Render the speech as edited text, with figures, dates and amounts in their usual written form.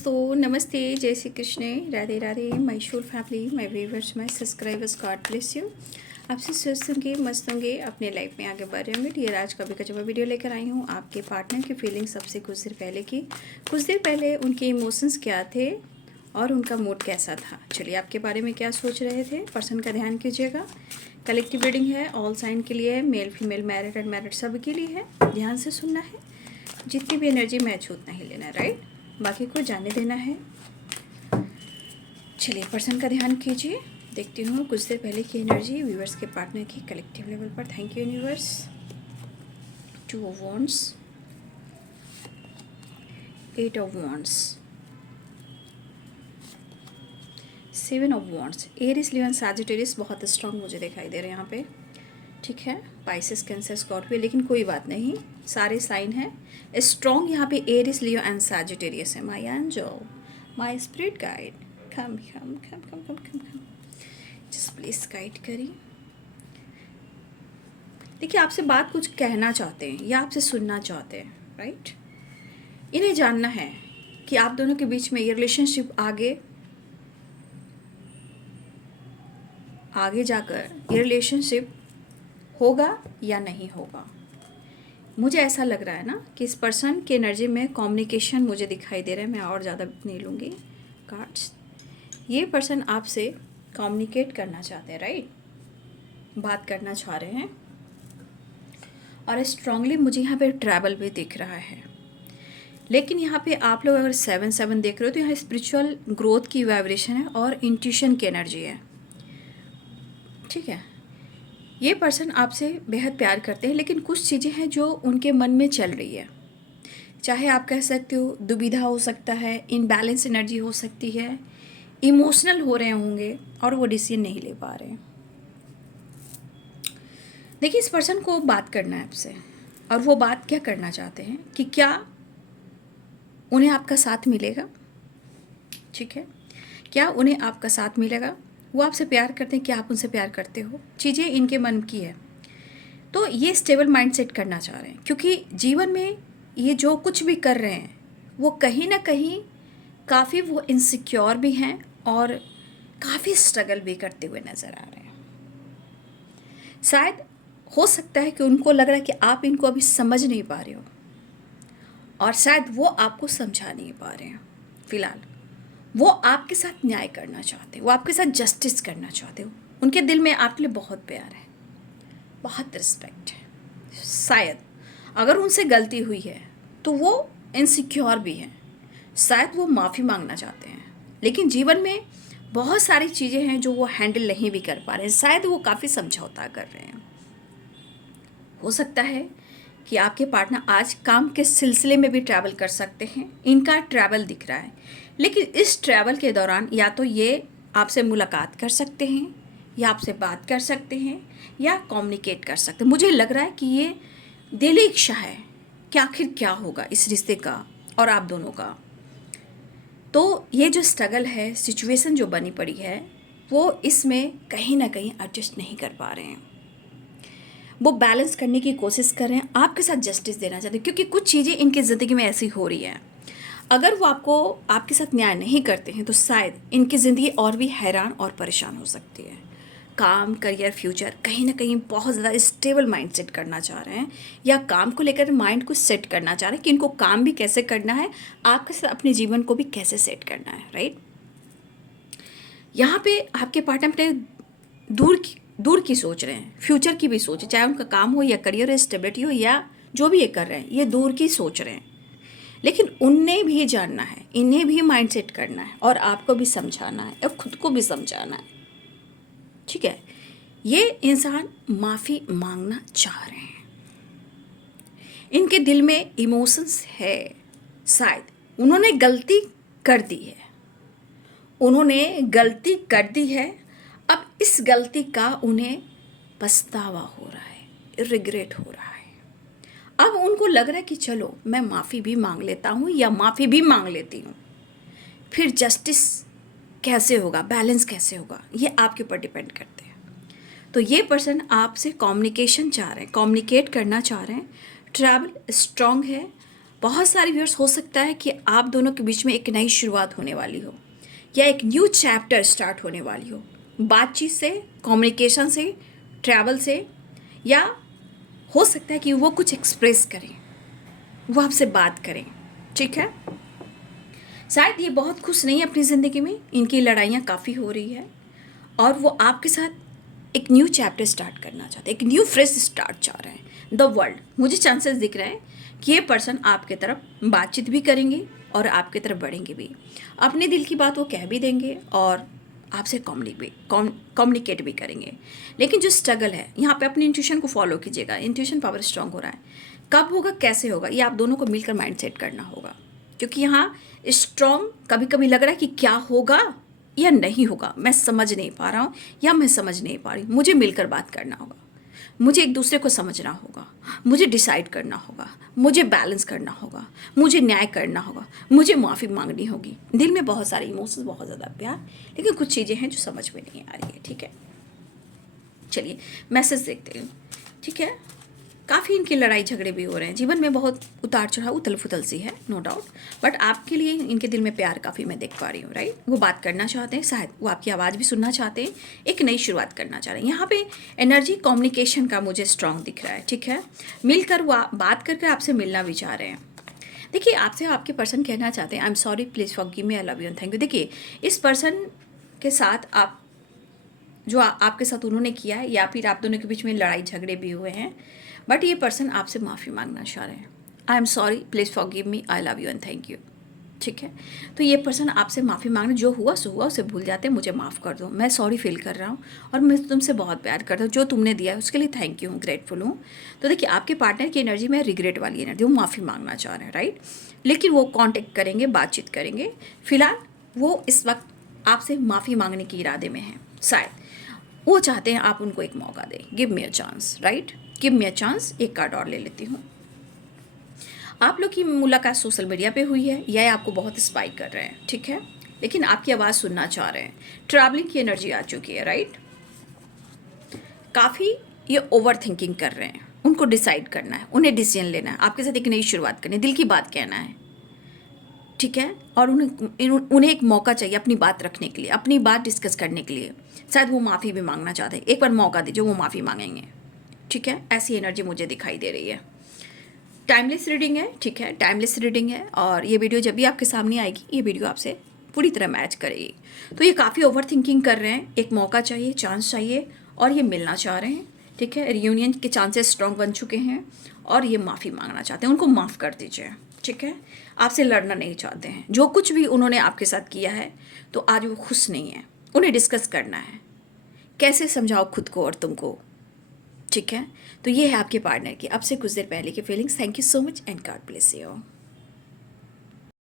दोस्तों, नमस्ते, जय Shri Krishna, Radhe Radhe, my soul family, my viewers, my subscribers, God bless you. आपसे स्वस्थ होंगे, मस्त होंगे, अपने लाइफ में आगे बढ़ रहे होंगे। डियर, आज का भी का जब वीडियो लेकर आई हूँ आपके पार्टनर की फीलिंग्स सबसे कुछ देर पहले की। कुछ देर पहले उनके इमोशंस क्या थे और उनका मूड कैसा था। चलिए, आपके बारे में क्या सोच रहे थे, पर्सन का ध्यान कीजिएगा। कलेक्टिव रीडिंग है, ऑल साइन के लिए है, मेल फीमेल, मैरिड अनमैरिड सब के लिए है। ध्यान से सुनना है, जितनी भी एनर्जी मैच उतना ही लेना है, राइट। बाकी को जाने देना है। चलिए, पर्सन का ध्यान कीजिए। देखती हूँ कुछ देर पहले की एनर्जी व्यूअर्स के पार्टनर की कलेक्टिव लेवल पर। Thank you universe. 2 of wands, 8 of wands, 7 of wands. Aries, Leo and Sagittarius बहुत स्ट्रांग मुझे दिखाई दे रहे हैं यहाँ पे। ठीक है, पाइसेस, कैंसर, स्कॉर्पियो, लेकिन कोई बात नहीं, सारे साइन हैं स्ट्रॉन्ग यहाँ पे। एरिस, लियो एंड सैजिटेरियस है। My angel, my spirit guide, come come come come come come come, just please guide करिए। देखिए, आपसे बात कुछ कहना चाहते हैं या आपसे सुनना चाहते हैं, राइट। इन्हें जानना है कि आप दोनों के बीच में ये रिलेशनशिप आगे जाकर ये रिलेशनशिप होगा या नहीं होगा। मुझे ऐसा लग रहा है ना कि इस पर्सन की एनर्जी में कम्युनिकेशन मुझे दिखाई दे रहा है। मैं और ज़्यादा नहीं लूँगी कार्ड्स। ये पर्सन आपसे कम्युनिकेट करना चाहते हैं, राइट, बात करना चाह रहे हैं। और स्ट्रांगली मुझे यहाँ पे ट्रैवल भी दिख रहा है। लेकिन यहाँ पे आप लोग अगर 7-7 देख रहे हो तो यहाँ स्पिरिचुअल ग्रोथ की वाइब्रेशन है और इंट्यूशन की एनर्जी है। ठीक है, ये पर्सन आपसे बेहद प्यार करते हैं, लेकिन कुछ चीज़ें हैं जो उनके मन में चल रही है। चाहे आप कह सकते हो दुविधा हो सकता है, इनबैलेंस एनर्जी हो सकती है, इमोशनल हो रहे होंगे और वो डिसीजन नहीं ले पा रहे हैं। देखिए, इस पर्सन को बात करना है आपसे, और वो बात क्या करना चाहते हैं कि क्या उन्हें आपका साथ मिलेगा। ठीक है, क्या उन्हें आपका साथ मिलेगा। वो आपसे प्यार करते हैं, क्या आप उनसे प्यार करते हो। चीज़ें इनके मन की है, तो ये स्टेबल माइंडसेट करना चाह रहे हैं, क्योंकि जीवन में ये जो कुछ भी कर रहे हैं वो कहीं ना कहीं काफ़ी वो इनसिक्योर भी हैं और काफ़ी स्ट्रगल भी करते हुए नज़र आ रहे हैं। शायद हो सकता है कि उनको लग रहा है कि आप इनको अभी समझ नहीं पा रहे हो, और शायद वो आपको समझा नहीं पा रहे हैं। फिलहाल वो आपके साथ न्याय करना चाहते हो, वो आपके साथ जस्टिस करना चाहते हो। उनके दिल में आपके लिए बहुत प्यार है, बहुत रिस्पेक्ट है। शायद अगर उनसे गलती हुई है तो वो इनसिक्योर भी हैं, शायद वो माफ़ी मांगना चाहते हैं, लेकिन जीवन में बहुत सारी चीज़ें हैं जो वो हैंडल नहीं भी कर पा रहे हैं। शायद वो काफ़ी समझौता कर रहे हैं। हो सकता है कि आपके पार्टनर आज काम के सिलसिले में भी ट्रैवल कर सकते हैं। इनका ट्रैवल दिख रहा है, लेकिन इस ट्रैवल के दौरान या तो ये आपसे मुलाकात कर सकते हैं, या आपसे बात कर सकते हैं, या कम्युनिकेट कर सकते हैं। मुझे लग रहा है कि ये दिली इच्छा है कि आखिर क्या होगा इस रिश्ते का और आप दोनों का। तो ये जो स्ट्रगल है, सिचुएशन जो बनी पड़ी है, वो इसमें कहीं ना कहीं एडजस्ट नहीं कर पा रहे हैं। वो बैलेंस करने की कोशिश कर रहे हैं, आपके साथ जस्टिस देना चाहते हैं, क्योंकि कुछ चीज़ें इनकी ज़िंदगी में ऐसी हो रही हैं। अगर वो आपके साथ न्याय नहीं करते हैं तो शायद इनकी ज़िंदगी और भी हैरान और परेशान हो सकती है। काम, करियर, फ्यूचर कहीं ना कहीं बहुत ज़्यादा स्टेबल माइंड सेट करना चाह रहे हैं, या काम को लेकर माइंड को सेट करना चाह रहे हैं कि इनको काम भी कैसे करना है, आपके साथ अपने जीवन को भी कैसे सेट करना है, राइट। यहाँ पे आपके पार्टनर अपने दूर की सोच रहे हैं, फ्यूचर की भी सोच है, चाहे उनका काम हो या करियर, स्टेबिलिटी हो, या जो भी ये कर रहे हैं, ये दूर की सोच रहे हैं। लेकिन उन्हें भी जानना है, इन्हें भी माइंडसेट करना है, और आपको भी समझाना है और खुद को भी समझाना है। ठीक है, ये इंसान माफ़ी मांगना चाह रहे हैं। इनके दिल में इमोशंस है, शायद उन्होंने गलती कर दी है, अब इस गलती का उन्हें पछतावा हो रहा है, रिग्रेट हो रहा है। अब उनको लग रहा है कि चलो मैं माफ़ी भी मांग लेता हूँ या माफ़ी भी मांग लेती हूँ, फिर जस्टिस कैसे होगा, बैलेंस कैसे होगा, ये आपके ऊपर डिपेंड करते हैं। तो ये पर्सन आपसे कम्युनिकेशन चाह रहे हैं, कम्युनिकेट करना चाह रहे हैं। ट्रैवल स्ट्रॉन्ग है, बहुत सारे व्यूअर्स, हो सकता है कि आप दोनों के बीच में एक नई शुरुआत होने वाली हो या एक न्यू चैप्टर स्टार्ट होने वाली हो, बातचीत से, कम्युनिकेशन से, ट्रैवल से, या हो सकता है कि वो कुछ एक्सप्रेस करें, वो आपसे बात करें, ठीक है। शायद ये बहुत खुश नहीं है अपनी ज़िंदगी में, इनकी लड़ाइयाँ काफ़ी हो रही है और वो आपके साथ एक न्यू चैप्टर स्टार्ट करना चाहते हैं, एक न्यू फ्रेश स्टार्ट चाह रहे हैं। द वर्ल्ड, मुझे चांसेस दिख रहे हैं कि ये पर्सन आपके तरफ बातचीत भी करेंगे और आपके तरफ बढ़ेंगे भी, अपने दिल की बात वो कह भी देंगे और आपसे कम्युनिकेट भी करेंगे। लेकिन जो स्ट्रगल है यहाँ पे, अपनी इंट्यूशन को फॉलो कीजिएगा। इंट्यूशन पावर स्ट्रांग हो रहा है, कब होगा, कैसे होगा, ये आप दोनों को मिलकर माइंड सेट करना होगा, क्योंकि यहाँ स्ट्रांग कभी कभी लग रहा है कि क्या होगा या नहीं होगा, मैं समझ नहीं पा रहा हूँ या मैं समझ नहीं पा रही, मुझे मिलकर बात करना होगा, मुझे एक दूसरे को समझना होगा, मुझे डिसाइड करना होगा, मुझे बैलेंस करना होगा, मुझे न्याय करना होगा, मुझे माफ़ी मांगनी होगी। दिल में बहुत सारे इमोशंस, बहुत ज़्यादा प्यार, लेकिन कुछ चीज़ें हैं जो समझ में नहीं आ रही है, ठीक है। चलिए मैसेज देखते हैं, ठीक है। काफ़ी इनकी लड़ाई झगड़े भी हो रहे हैं, जीवन में बहुत उतार चढ़ाव, उथल फुथल सी है, नो डाउट, बट आपके लिए इनके दिल में प्यार काफ़ी मैं देख पा रही हूँ, राइट। वो बात करना चाहते हैं, शायद वो आपकी आवाज़ भी सुनना चाहते हैं, एक नई शुरुआत करना चाह रहे हैं। यहाँ पे एनर्जी कम्युनिकेशन का मुझे स्ट्रांग दिख रहा है, ठीक है। मिलकर वो बात करके आपसे मिलना भी चाह रहे हैं। देखिए, आपसे आपके पर्सन कहना चाहते हैं, I am sorry, please forgive me, I love you and thank you. देखिए, इस पर्सन के साथ आप जो आपके साथ उन्होंने किया है, या फिर आप दोनों के बीच में लड़ाई झगड़े भी हुए हैं, बट ये पर्सन आपसे माफ़ी मांगना चाह रहे हैं। I am sorry, please forgive me, I love you and thank you, ठीक है। तो ये पर्सन आपसे माफ़ी मांगने, जो हुआ सो हुआ, उसे भूल जाते हैं, मुझे माफ़ कर दो, मैं सॉरी फील कर रहा हूँ और मैं तुमसे बहुत प्यार करता हूँ, जो तुमने दिया है उसके लिए थैंक यू, ग्रेटफुल हूँ। तो देखिए, आपके पार्टनर की एनर्जी में रिग्रेट वाली एनर्जी, वो माफ़ी मांगना चाह रहे हैं, राइट। लेकिन वो कॉन्टेक्ट करेंगे, बातचीत करेंगे। फिलहाल वो इस वक्त आपसे माफ़ी मांगने के इरादे में हैं, शायद वो चाहते हैं आप उनको एक मौका दें। Give me a chance, right, give me a chance. एक कार्ड और ले लेती हूँ। आप लोग की मुलाकात सोशल मीडिया पे हुई है या आपको बहुत स्पाइक कर रहे हैं, ठीक है, लेकिन आपकी आवाज़ सुनना चाह रहे हैं। ट्रैवलिंग की एनर्जी आ चुकी है, राइट। काफ़ी ये ओवर थिंकिंग कर रहे हैं, उनको डिसाइड करना है, उन्हें डिसीजन लेना है, आपके साथ एक नई शुरुआत करनी है, दिल की बात कहना है, ठीक है। और उन्हें एक मौका चाहिए अपनी बात रखने के लिए, अपनी बात डिस्कस करने के लिए। शायद वो माफ़ी भी मांगना चाहते हैं, एक बार मौका दीजिए, वो माफ़ी मांगेंगे, ठीक है। ऐसी एनर्जी मुझे दिखाई दे रही है। टाइमलेस रीडिंग है, ठीक है, टाइमलेस रीडिंग है, और ये वीडियो जब भी आपके सामने आएगी, ये वीडियो आपसे पूरी तरह मैच करेगी। तो ये काफ़ी ओवर थिंकिंग कर रहे हैं, एक मौका चाहिए, चांस चाहिए, और ये मिलना चाह रहे हैं, ठीक है। रियूनियन के चांसेस स्ट्रॉन्ग बन चुके हैं और ये माफ़ी मांगना चाहते हैं, उनको माफ़ कर दीजिए, ठीक है। आपसे लड़ना नहीं चाहते हैं, जो कुछ भी उन्होंने आपके साथ किया है, तो आज वो खुश नहीं है, उन्हें डिस्कस करना है, कैसे समझाओ खुद को और तुमको, ठीक है। तो ये है आपके पार्टनर की अब से कुछ देर पहले की feelings. Thank you so much and God bless you.